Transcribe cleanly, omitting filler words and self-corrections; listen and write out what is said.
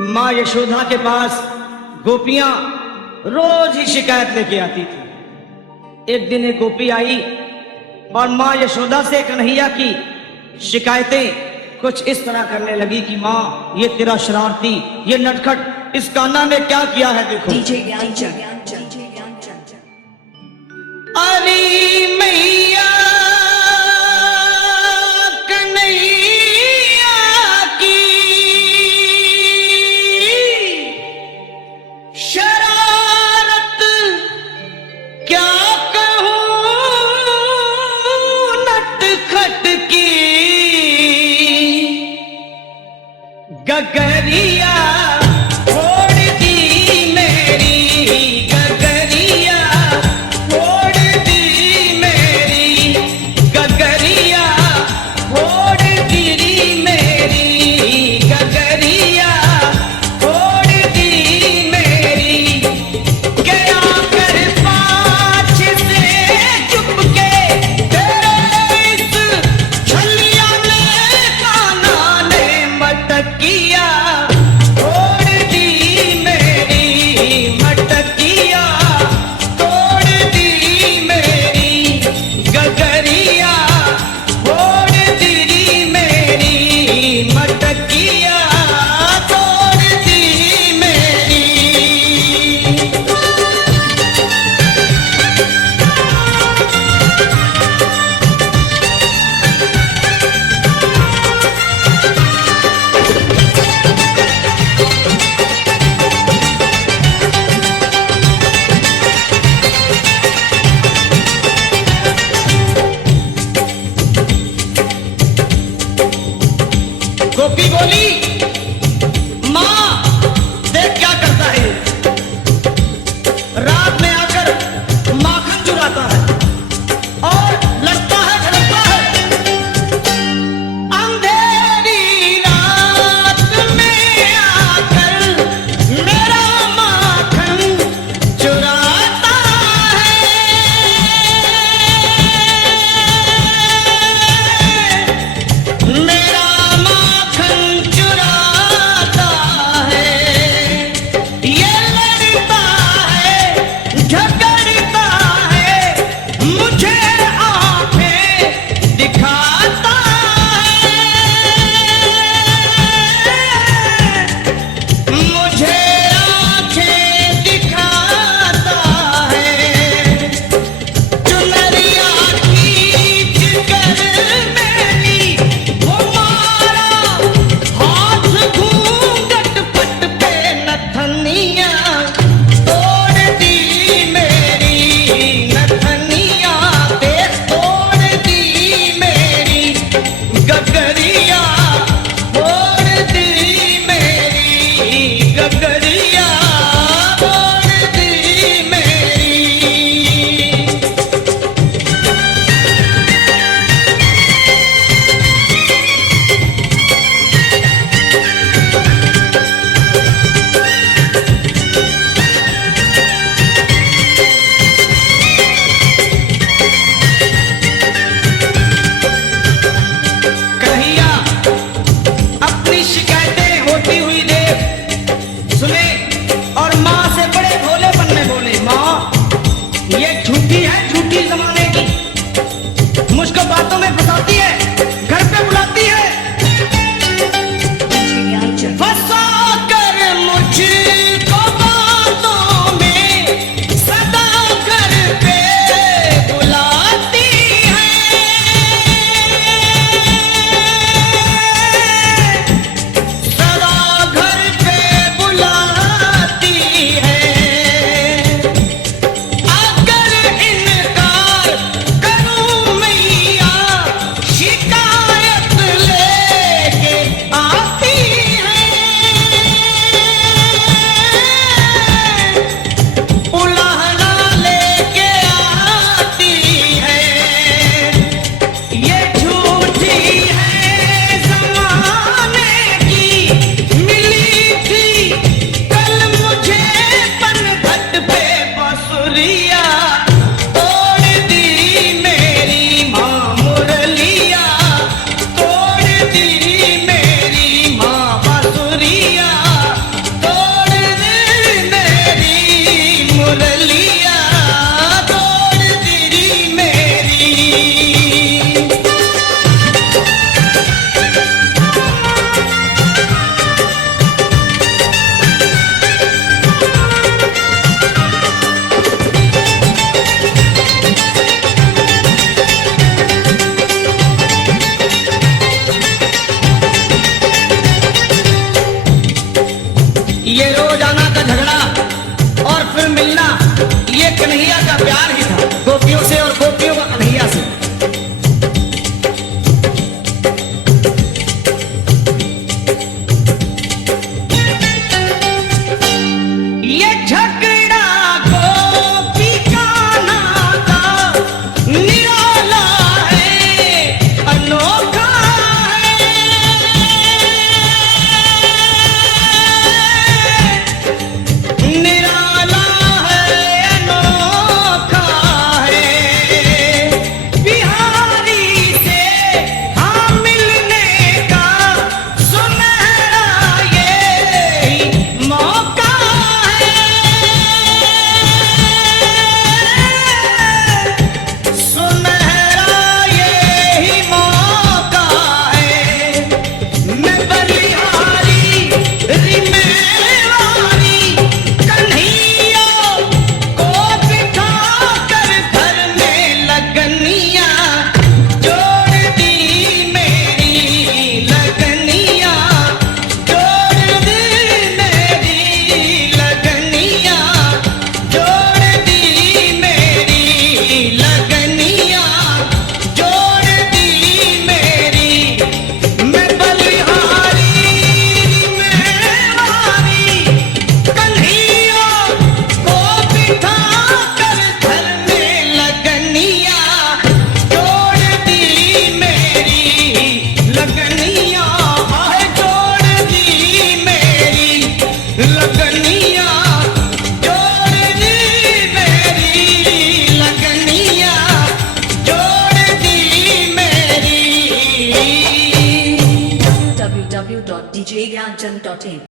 माँ यशोदा के पास गोपियां रोज ही शिकायत लेके आती थी। एक दिन एक गोपी आई और माँ यशोदा से कन्हैया की शिकायतें कुछ इस तरह करने लगी कि माँ ये तेरा शरारती, ये नटखट इस कान्हा ने क्या किया है देखो। अरे मैया कन्हैया की शरारत क्या कहूँ नटखट की, गगरिया छोड़ दी मेरी, गगरिया छोड़ दी मेरी, गगरिया छोड़ दी मेरी, गगरिया छोड़ दी मेरी, गया कर पाछ से चुपके तेरे इस छलिया ने कान्हा ने मटकिया छोड़ दी मेरी, मटकिया तोड़ दी मेरी, गगरिया छोड़ दी मेरी, मटकिया तोड़ दी मेरी। गोपी बोली, माँ देख क्या करता है, रात में आकर माखन चुराता है और लड़ता है झड़कता है, अंधेरी रात में आकर मेरा माखन चुराता है, मेरा माखन चुराता है, ये लड़ता है झगड़ता है, मुझे आंखें दिखाता है, मुझे आंखें दिखाता है, चुनरिया खींच कर मेरी वो मारा हाथ घूंघट पट पे नथनिया तोड़ दी मेरी, नथनिया पे तोड़ दी मेरी, गगरिया तोड़ दी मेरी, गगरिया तोड़ दी मेरी। कन्हैया अपनी शिकायतें होती हुई देख सुने और माँ से बड़े भोलेपन में बोले, माँ ये झूठी है, झूठी जमाने की, मुझको बातों में फंसाती है, घर पे बुलाती है, फंसा कर मुझको बातों में सदा घर पे बुलाती है, सदा घर पे बुलाती है, अगर इनकार करूं मैया शिकायत dot in.